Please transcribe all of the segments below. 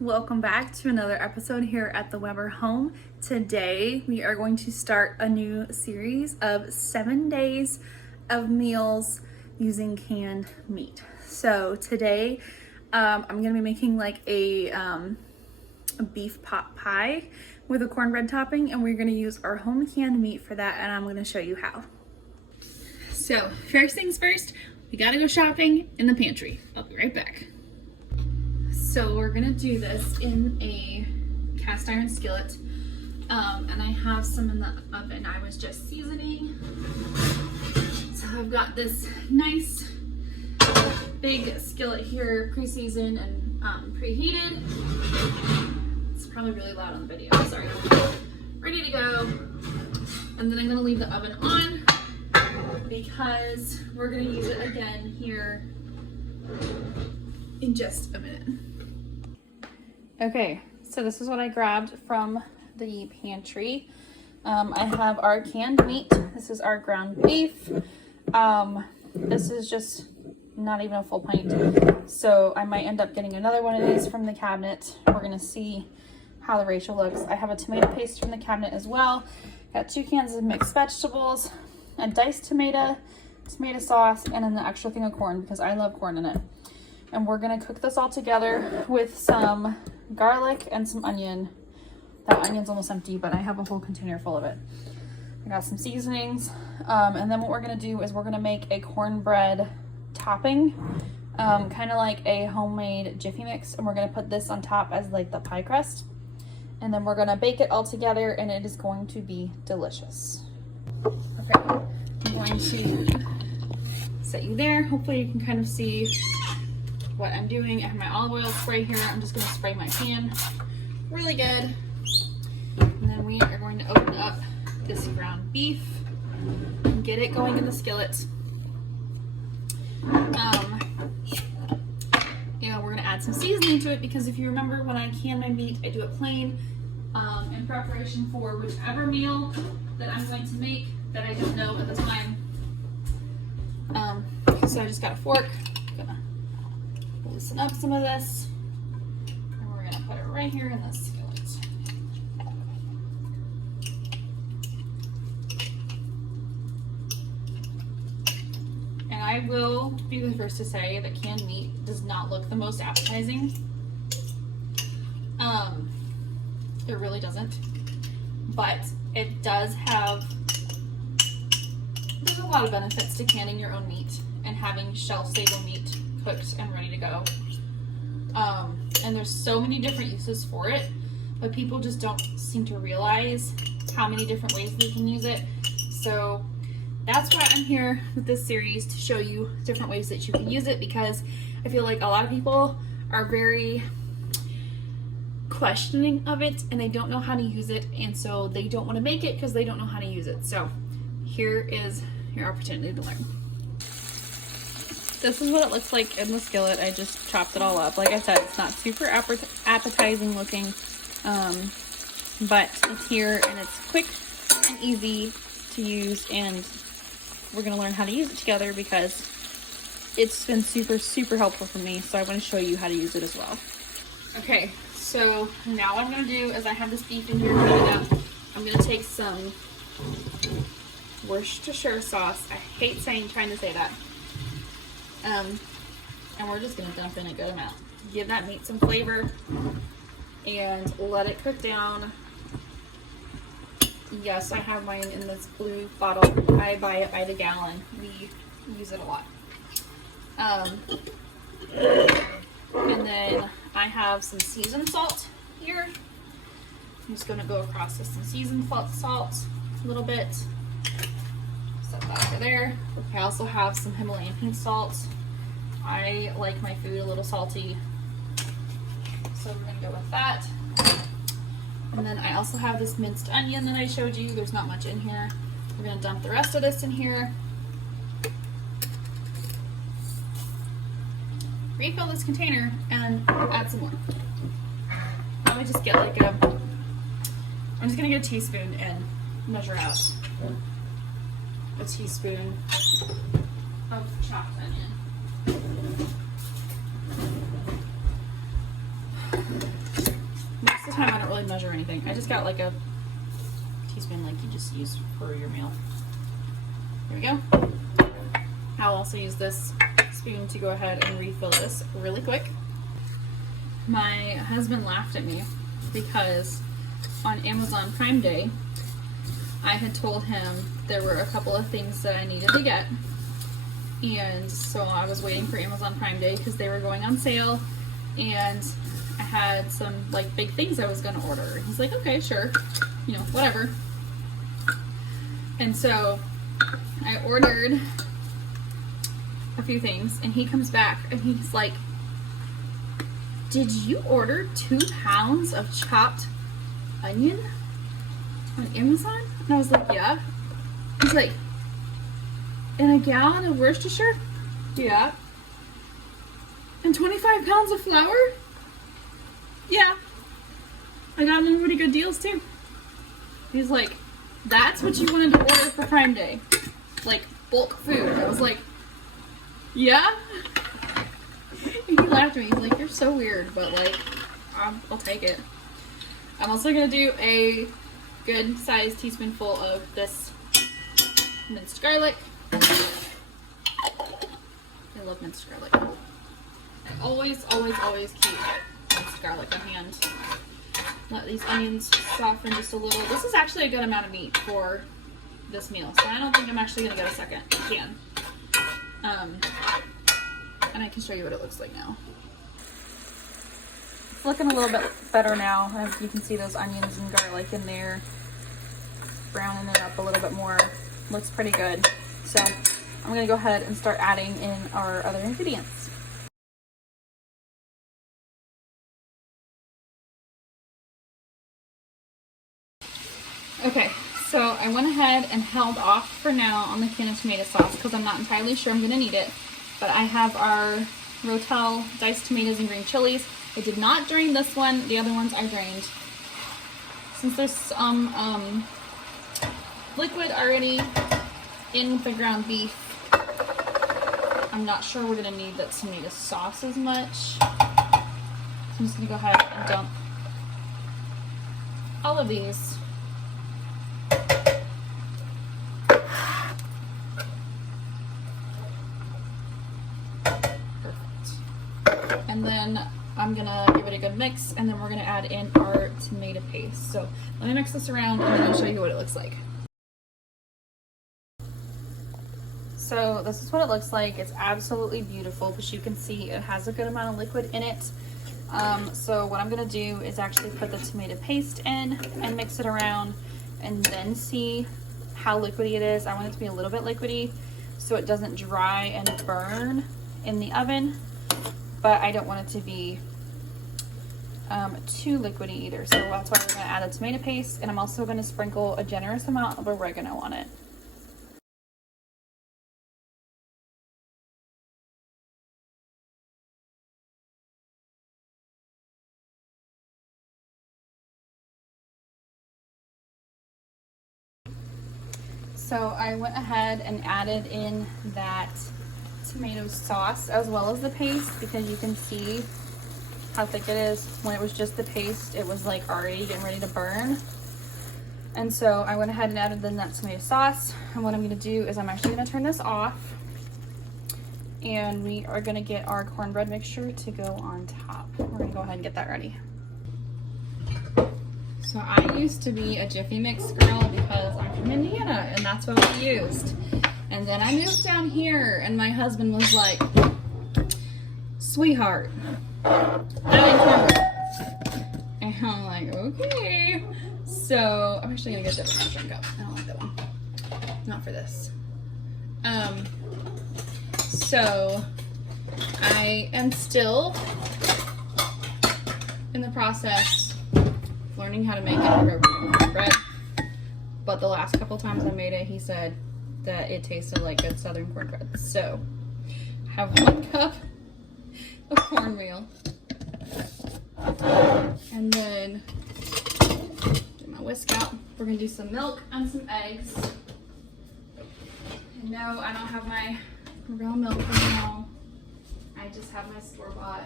Welcome back to another episode here at the Weber home. Today we are going to start a new series of 7 days of meals using canned meat. So today I'm going to be making like a beef pot pie with a cornbread topping, and we're going to use our home canned meat for that, and I'm going to show you how. So first things first, we got to go shopping in the pantry. I'll be right back. So we're gonna do this in a cast iron skillet, and I have some in the oven. I was just seasoning. So I've got this nice big skillet here, pre-seasoned and preheated. It's probably really loud on the video, sorry. Ready to go. And then I'm gonna leave the oven on because we're gonna use it again here in just a minute. Okay, so this is what I grabbed from the pantry. I have our canned meat. This is our ground beef. This is just not even a full pint. So I might end up getting another one of these from the cabinet. We're gonna see how the ratio looks. I have a tomato paste from the cabinet as well. Got 2 cans of mixed vegetables, a diced tomato sauce, and then the extra thing of corn because I love corn in it. And we're gonna cook this all together with some garlic and some onion. That onion's almost empty, but I have a whole container full of it. I got some seasonings. And then what we're gonna do is we're gonna make a cornbread topping, kind of like a homemade Jiffy Mix. And we're gonna put this on top as like the pie crust. And then we're gonna bake it all together, and it is going to be delicious. Okay, I'm going to set you there. Hopefully you can kind of see what I'm doing. I have my olive oil spray here. I'm just going to spray my pan really good. And then we are going to open up this ground beef and get it going in the skillet. We're going to add some seasoning to it because if you remember when I can my meat, I do it plain in preparation for whichever meal that I'm going to make that I don't know at the time. So I just got a fork. Loosen up some of this, and we're gonna put it right here in the skillet. And I will be the first to say that canned meat does not look the most appetizing. It really doesn't, but it does have, there's a lot of benefits to canning your own meat and having shelf-stable meat cooked and ready to go. And there's so many different uses for it, but people just don't seem to realize how many different ways they can use it. So that's why I'm here with this series, to show you different ways that you can use it, because I feel like a lot of people are very questioning of it and they don't know how to use it, and so they don't want to make it because they don't know how to use it. So here is your opportunity to learn. This is what it looks like in the skillet. I just chopped it all up. Like I said, it's not super appetizing looking, but it's here and it's quick and easy to use, and we're gonna learn how to use it together because it's been super helpful for me. So I want to show you how to use it as well. Okay, so now what I'm gonna do is I have this beef in here cutting up. I'm gonna take some Worcestershire sauce. I hate trying to say that. And we're just gonna dump in a good amount. Give that meat some flavor and let it cook down. Yes, I have mine in this blue bottle. I buy it by the gallon. We use it a lot. And then I have some seasoned salt here. I'm just gonna go across with some seasoned salt a little bit. Set that over there. I also have some Himalayan pink salt. I like my food a little salty, so we're gonna go with that. And then I also have this minced onion that I showed you. There's not much in here. We're gonna dump the rest of this in here. Refill this container and add some more. Let me just get like I'm just gonna get a teaspoon and measure out a teaspoon of chopped onion. Most of the time I don't really measure anything. I just got like a teaspoon like you just use for your meal. Here we go. I'll also use this spoon to go ahead and refill this really quick. My husband laughed at me because on Amazon Prime Day, I had told him there were a couple of things that I needed to get. And so I was waiting for Amazon Prime Day because they were going on sale, and I had some like big things I was gonna order. He's like, okay, sure, you know, whatever. And so I ordered a few things, and he comes back and he's like, did you order 2 pounds of chopped onion on Amazon? And I was like, yeah. He's like, and a gallon of Worcestershire? Yeah. And 25 pounds of flour? Yeah. I got them pretty good deals too. He's like, that's what you wanted to order for Prime Day? Like bulk food. I was like, yeah. And he laughed at me. He's like, you're so weird, but like, I'll take it. I'm also gonna do a good sized teaspoonful of this minced garlic. I love minced garlic. I always keep minced garlic on hand. Let these onions soften just a little. This is actually a good amount of meat for this meal, so I don't think I'm actually gonna get a second can. And I can show you what it looks like now. It's looking a little bit better now. As you can see those onions and garlic in there, browning it up a little bit more. Looks pretty good. So I'm gonna go ahead and start adding in our other ingredients. Okay, so I went ahead and held off for now on the can of tomato sauce because I'm not entirely sure I'm gonna need it. But I have our Rotel diced tomatoes and green chilies. I did not drain this one. The other ones I drained. Since there's some liquid already in the ground beef, I'm not sure we're gonna need that tomato sauce as much. So I'm just gonna go ahead and dump all of these. And then I'm gonna give it a good mix, and then we're gonna add in our tomato paste. So let me mix this around and then I'll show you what it looks like. So this is what it looks like. It's absolutely beautiful, but you can see it has a good amount of liquid in it. So what I'm gonna do is actually put the tomato paste in and mix it around and then see how liquidy it is. I want it to be a little bit liquidy so it doesn't dry and burn in the oven, but I don't want it to be too liquidy either. So that's why we're gonna add the tomato paste, and I'm also gonna sprinkle a generous amount of oregano on it. So I went ahead and added in that tomato sauce as well as the paste, because you can see how thick it is. When it was just the paste, it was like already getting ready to burn. And so I went ahead and added in that tomato sauce. And what I'm gonna do is I'm actually gonna turn this off, and we are gonna get our cornbread mixture to go on top. We're gonna go ahead and get that ready. So I used to be a Jiffy Mix girl because I'm from Indiana and that's what we used. And then I moved down here and my husband was like, sweetheart, I like cornbread. And I'm like, okay. So I'm actually gonna get a different measuring cup. I don't like that one. Not for this. So I am still in the process learning how to make it cornbread, but the last couple times I made it, he said that it tasted like good southern cornbread. So I have 1 cup of cornmeal, and then get my whisk out. We're gonna do some milk and some eggs. And no, I don't have my real milk right now. I just have my store-bought.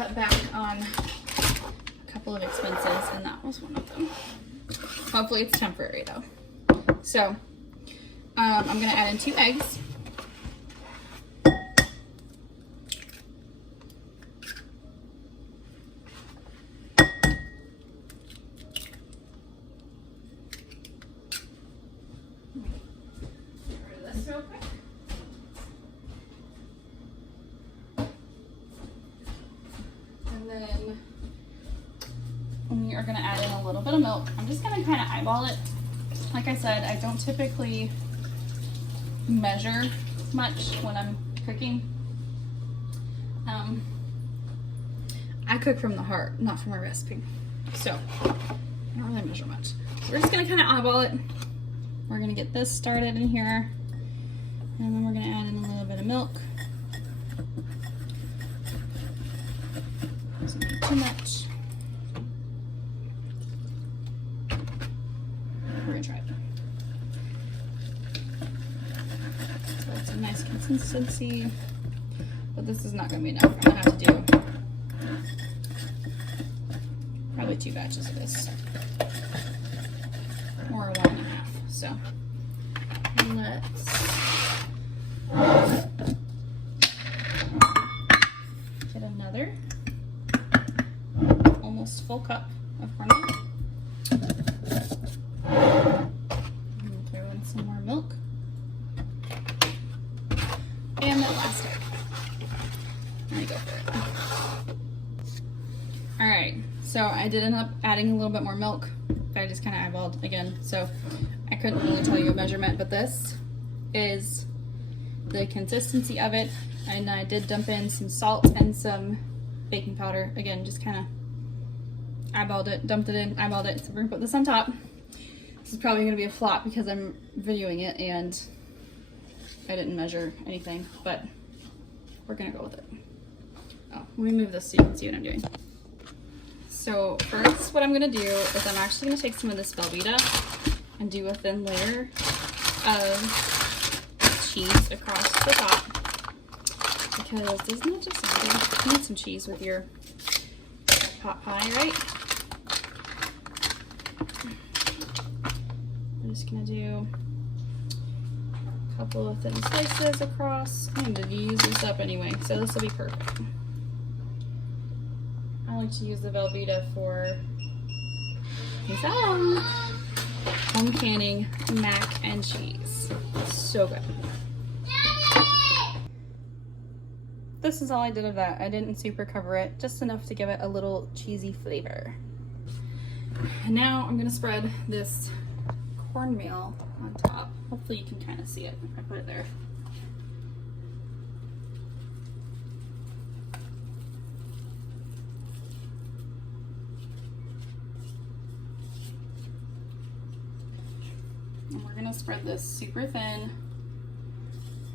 cut back on a couple of expenses, and that was one of them. Hopefully it's temporary though. So I'm gonna add in 2 eggs. We are going to add in a little bit of milk. I'm just going to kind of eyeball it. Like I said, I don't typically measure much when I'm cooking. I cook from the heart, not from a recipe. So I don't really measure much. So we're just going to kind of eyeball it. We're going to get this started in here. And then we're going to add in a little bit of milk. Doesn't need too much. We're gonna try it. So it's a nice consistency, but this is not gonna be enough. I'm gonna have to do probably 2 batches of this, or 1.5. So let's get another almost full cup of cornmeal. Throw in some more milk. And that last egg. Let me go for it. Alright, so I did end up adding a little bit more milk. I just kind of eyeballed again, so I couldn't really tell you a measurement, but this is the consistency of it. And I did dump in some salt and some baking powder. Again, just kind of eyeballed it, dumped it in, eyeballed it. So we're gonna put this on top. This is probably gonna be a flop because I'm videoing it and I didn't measure anything, but we're gonna go with it. Oh, let me move this so you can see what I'm doing. So first, what I'm gonna do is I'm actually gonna take some of this Velveeta and do a thin layer of cheese across the top, because isn't it just good? You need some cheese with your pot pie, right? I'm just gonna do a couple of thin slices across. I'm gonna use this up anyway, so this will be perfect. I like to use the Velveeta for home canning mac and cheese. So good. This is all I did of that. I didn't super cover it, just enough to give it a little cheesy flavor. And now I'm gonna spread this cornmeal on top. Hopefully you can kind of see it if I put it there. And we're gonna spread this super thin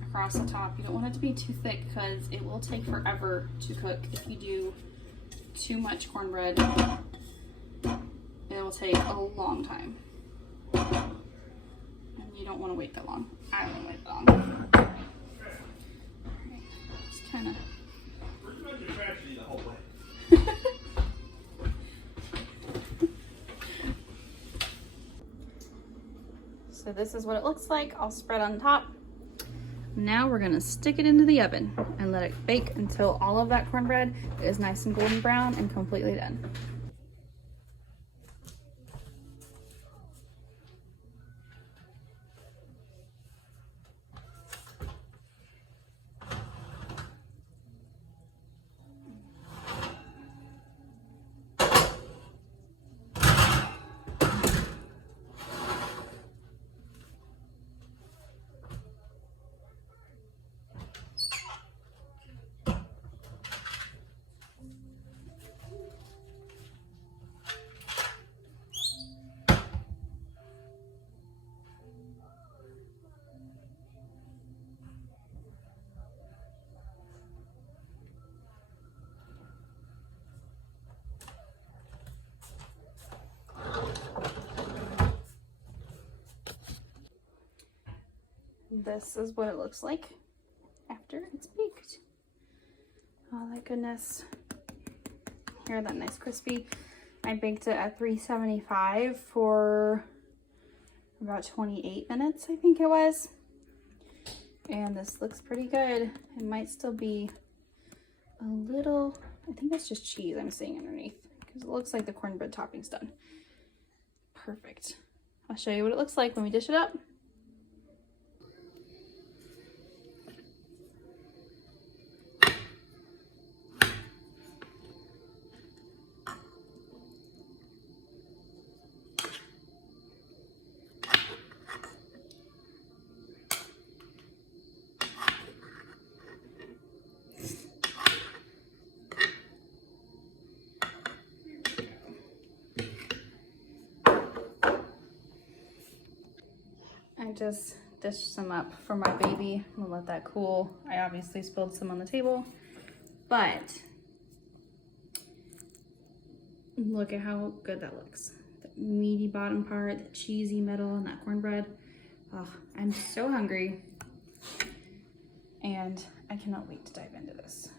across the top. You don't want it to be too thick because it will take forever to cook. If you do too much cornbread, it will take a long time. And you don't want to wait that long. I don't want to wait that long. Okay. Just kind of. The whole way. So this is what it looks like. I'll spread on top. Now we're gonna stick it into the oven and let it bake until all of that cornbread is nice and golden brown and completely done. This is what it looks like after it's baked. Oh my goodness. Here, that nice crispy. I baked it at 375 for about 28 minutes, I think it was. And this looks pretty good. It might still be a little, I think that's just cheese I'm seeing underneath, because it looks like the cornbread topping's done. Perfect. I'll show you what it looks like when we dish it up. I just dished some up for my baby. I'm gonna let that cool. I obviously spilled some on the table, but look at how good that looks. The meaty bottom part, the cheesy middle, and that cornbread. Oh, I'm so hungry, and I cannot wait to dive into this.